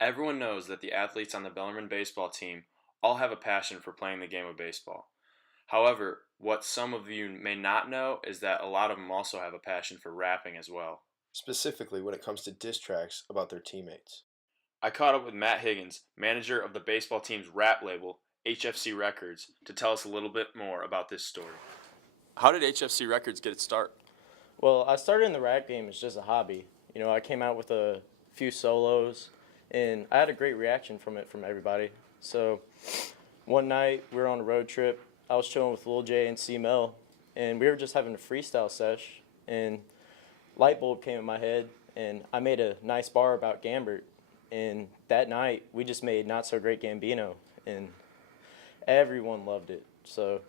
Everyone knows that the athletes on the Bellarmine baseball team all have a passion for playing the game of baseball. However, what some of you may not know is that a lot of them also have a passion for rapping as well. Specifically when it comes to diss tracks about their teammates. I caught up with Matt Higgins, manager of the baseball team's rap label, HFC Records, to tell us a little bit more about this story. How did HFC Records get its start? Well, I started in the rap game as just a hobby. I came out with a few solos, and I had a great reaction from it from everybody. So one night we were on a road trip. I was chilling with Lil J and C Mel, and we were just having a freestyle sesh, and light bulb came in my head, and I made a nice bar about Gambert. And that night we just made Not So Great Gambino, and everyone loved it. So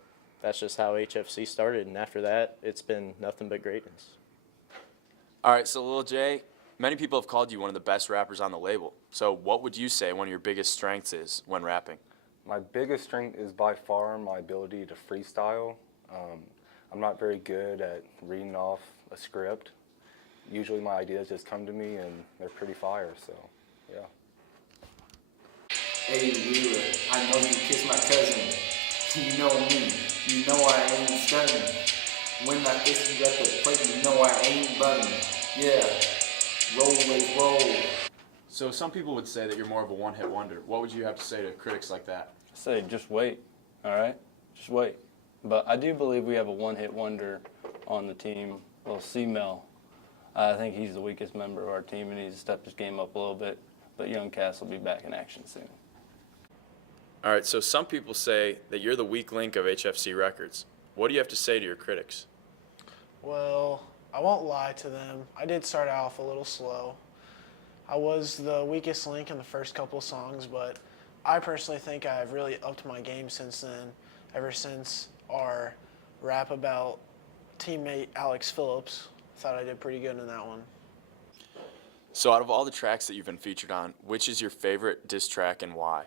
that's just how HFC started, and after that, it's been nothing but greatness. All right, so Lil J, many people have called you one of the best rappers on the label. So what would you say one of your biggest strengths is when rapping? My biggest strength is by far my ability to freestyle. I'm not very good at reading off a script. Usually my ideas just come to me and they're pretty fire, so yeah. Hey Wheeler, I know you kissed my cousin. You know me, you know I ain't stunning. When I kiss you at the plate, you know I ain't button. Yeah, roll. So some people would say that you're more of a one-hit wonder. What would you have to say to critics like that? I say just wait, all right? Just wait. But I do believe we have a one-hit wonder on the team. Well, C-Mel, I think he's the weakest member of our team and he's stepped his game up a little bit. But young Cass will be back in action soon. All right, so some people say that you're the weak link of HFC Records. What do you have to say to your critics? Well, I won't lie to them. I did start off a little slow. I was the weakest link in the first couple of songs, but I personally think I've really upped my game since then, ever since our rap about teammate Alex Phillips. Thought I did pretty good in that one. So out of all the tracks that you've been featured on, which is your favorite diss track and why?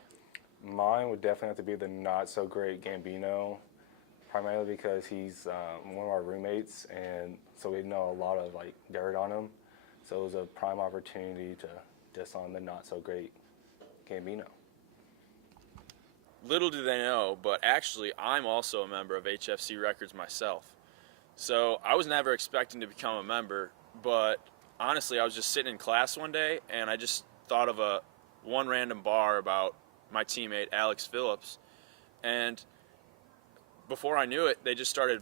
Mine would definitely have to be the Not So Great Gambino, primarily because he's one of our roommates, and so we know a lot of dirt on him. So it was a prime opportunity to diss on the Not So Great Gambino. Little do they know, but actually I'm also a member of HFC Records myself. So I was never expecting to become a member, but honestly I was just sitting in class one day and I just thought of one random bar about my teammate Alex Phillips, and before I knew it they just started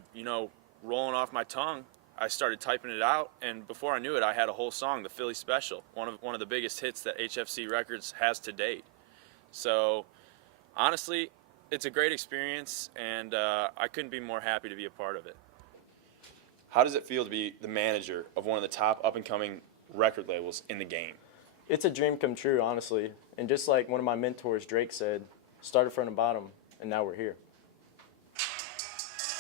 rolling off my tongue. I started typing it out, and before I knew it I had a whole song, the Philly Special, one of the biggest hits that HFC Records has to date. So honestly it's a great experience, and I couldn't be more happy to be a part of it. How does it feel to be the manager of one of the top up-and-coming record labels in the game? It's a dream come true, honestly. And just like one of my mentors, Drake, said, started from the bottom, and now we're here.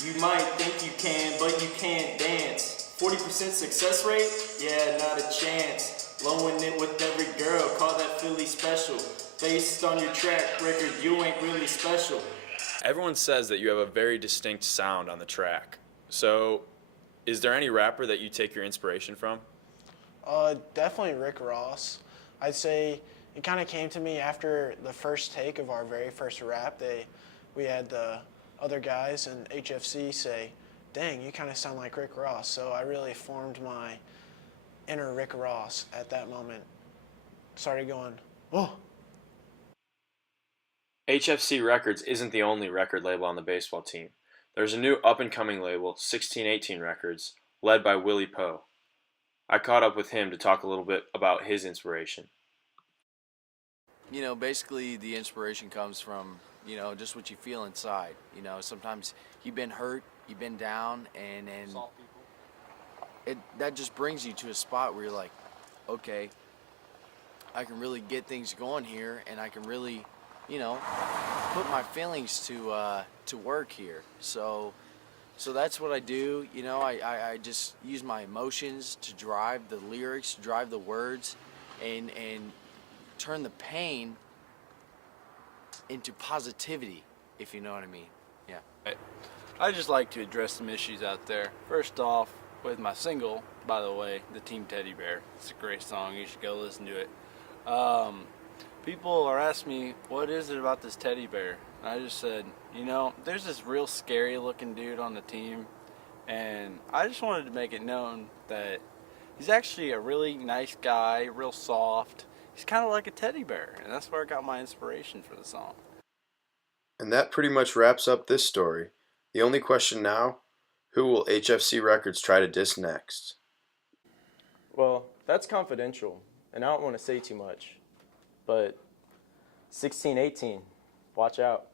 You might think you can, but you can't dance. 40% success rate? Yeah, not a chance. Blowing it with every girl, call that Philly special. Based on your track record, you ain't really special. Everyone says that you have a very distinct sound on the track. So is there any rapper that you take your inspiration from? Definitely Rick Ross. I'd say it kind of came to me after the first take of our very first rap. We had the other guys in HFC say, dang, you kind of sound like Rick Ross. So I really formed my inner Rick Ross at that moment. Started going, whoa. HFC Records isn't the only record label on the baseball team. There's a new up-and-coming label, 1618 Records, led by Willie Poe. I caught up with him to talk a little bit about his inspiration. Basically the inspiration comes from, just what you feel inside. Sometimes you've been hurt, you've been down, and that just brings you to a spot where you're like, okay, I can really get things going here, and I can really, put my feelings to work here. So that's what I do. I just use my emotions to drive the lyrics, drive the words, and turn the pain into positivity, if you know what I mean. Yeah. I just like to address some issues out there. First off, with my single, by the way, the Team Teddy Bear. It's a great song. You should go listen to it. People are asking me, what is it about this teddy bear? And I just said, there's this real scary looking dude on the team, and I just wanted to make it known that he's actually a really nice guy, real soft. He's kind of like a teddy bear, and that's where I got my inspiration for the song. And that pretty much wraps up this story. The only question now, who will HFC Records try to diss next? Well, that's confidential, and I don't want to say too much. But 16-18, watch out.